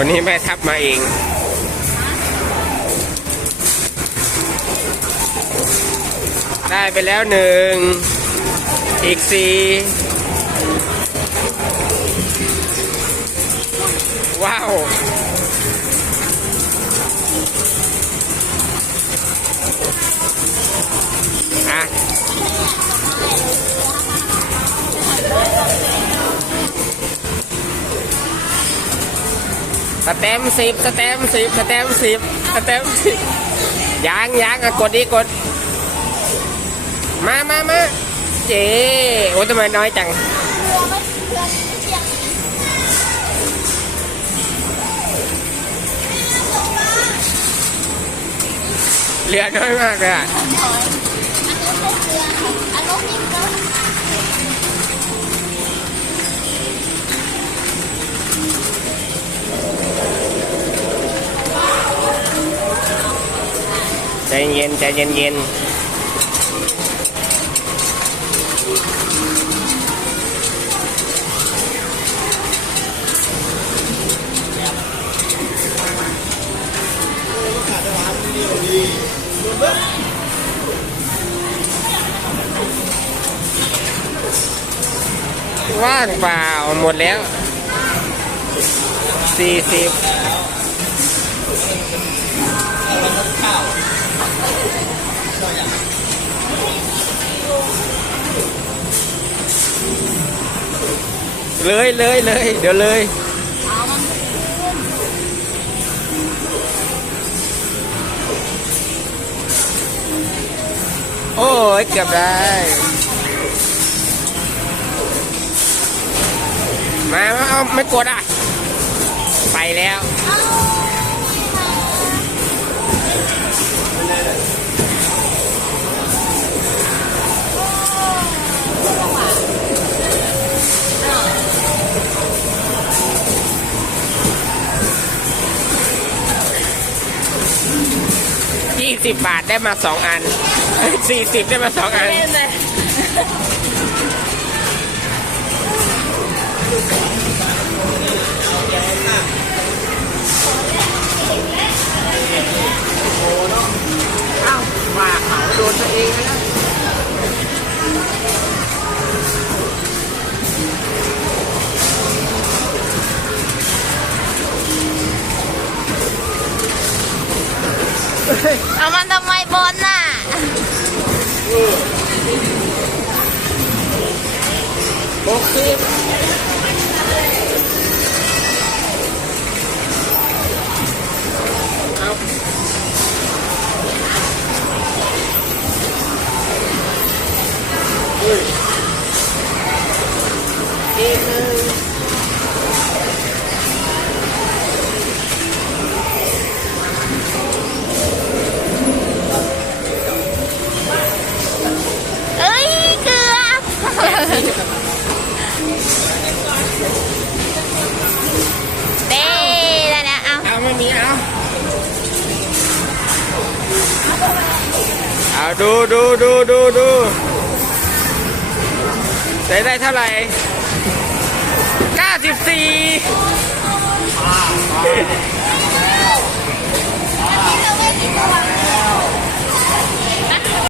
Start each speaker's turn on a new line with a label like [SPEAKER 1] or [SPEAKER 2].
[SPEAKER 1] วันนี้แม่ทับมาเอง ได้ไปแล้วหนึ่ง อีกสี่ว้าว สเต็มสิบสเต็มสิบสเต็มสิบสเต็มสิบยังยังกดดีกด มามามาเจ๊โอ้ทำไมน้อยจังเหลือน้อยมากเลยอะ ใจเย็นใจเย็นเย็นว่างเปล่าหมดแล้วสี่สิบ เลยเลยเลยเดี๋ยวเลยโอ้ยเกือบได้ มามาเอาไม่กดอะ ไปแล้ว ยี่สิบบาทได้มาสองอันสี่สิบได้มาสองอัน เอา
[SPEAKER 2] มันทำไมบอลน่ะ
[SPEAKER 1] หกสิบเอาอุ้ ดูดูดูดูดูได้ได้เท่าไหร่ 94